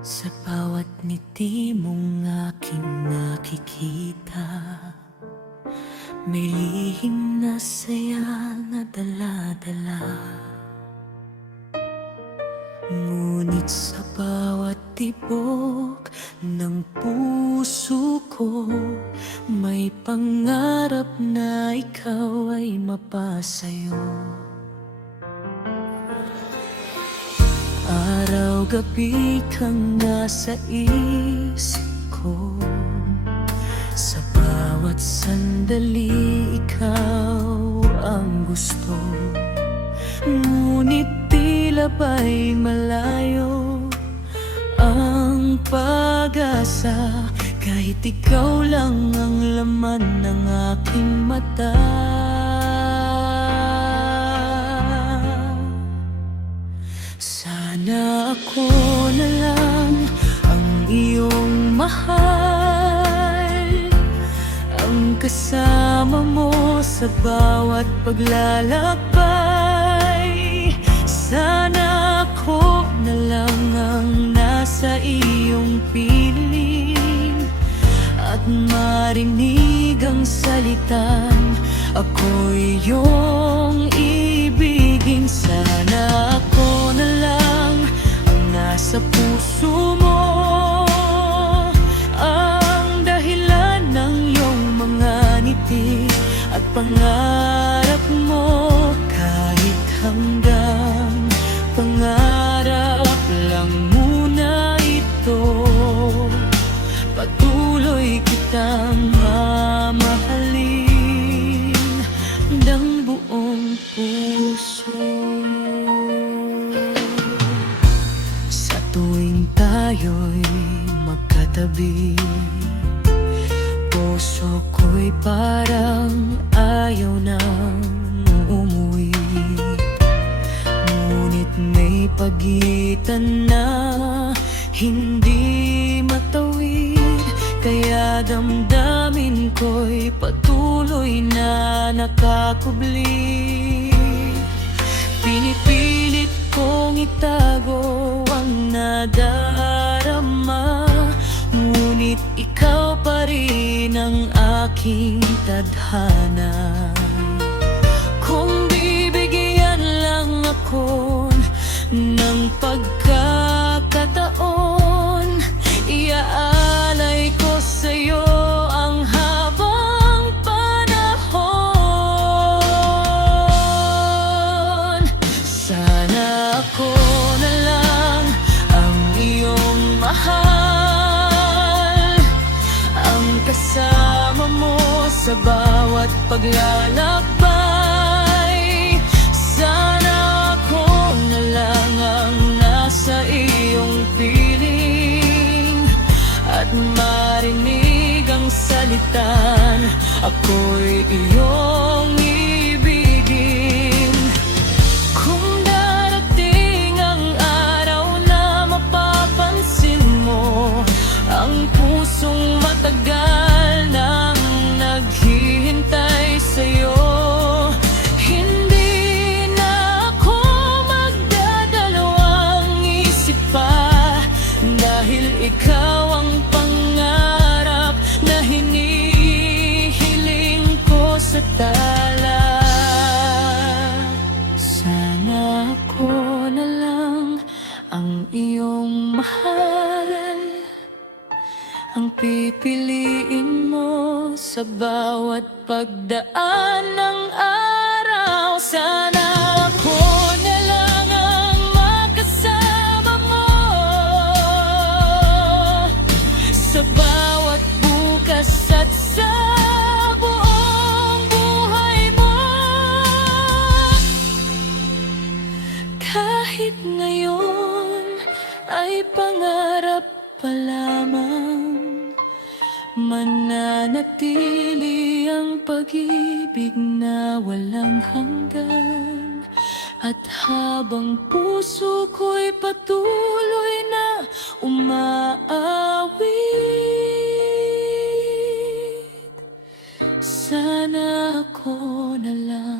Sa bawat ngiti mong aking nakikita, may lihim na saya na dala-dala. Ngunit sa bawat tibok ng puso ko, may pangarap na ikaw ay mapasayo. Araw-gabi kang nasa isip ko, sa bawat sandali ikaw ang gusto. Ngunit tila ba'y malayo ang pag-asa, kahit ikaw lang ang laman ng aking mata. Sana ako na lang ang iyong mahal, ang kasama mo sa bawat paglalakbay. Sana ako na lang ang nasa iyong piling at marinig ang salitang ako'y iyong ibigin. Sana ako na lang ang nasa puso mo, ang dahilan ng iyong mga ngiti at pangarap mo. Kahit hanggang pangarap lang muna ito, patuloy kitang mamahalin ng buong puso. Sa tuwing tayo'y magkatabi, puso ko'y parang ayaw nang umuwi. Ngunit may pagitan na hindi matawid, kaya damdamin ko'y patuloy na nakakubli. Pinipilit kong itago ang nadarama, ngunit ikaw pa rin ang aking tadhana. Kung bibigyan lang ako ng pagkakataon, iaalay ko sa'yo ang habang panahon. Sana ako na lang ang iyong mahal, ang kasama mo sa bawat paglalakbay. Sana ako na lang ang nasa iyong piling at marinig ang salitan ako'y iyong ibigin. Kung darating ang araw na mapapansin mo ang pusong matagal nang naghihintay sa'yo, hindi na ako magdadalawang isip pa, dahil ikaw ang pangarap na hinihiling ko sa tala. Sana ako na lang ang iyong mahal, ang pipiliin mo sa bawat pagdaan ng araw. Sana ako na lang ang makasama mo sa bawat bukas at sa buong buhay mo. Kahit ngayon ay pangarap pa lamang, mananatili ang pag-ibig na walang hanggan. At habang puso ko'y patuloy na umaawit, sana ako na lang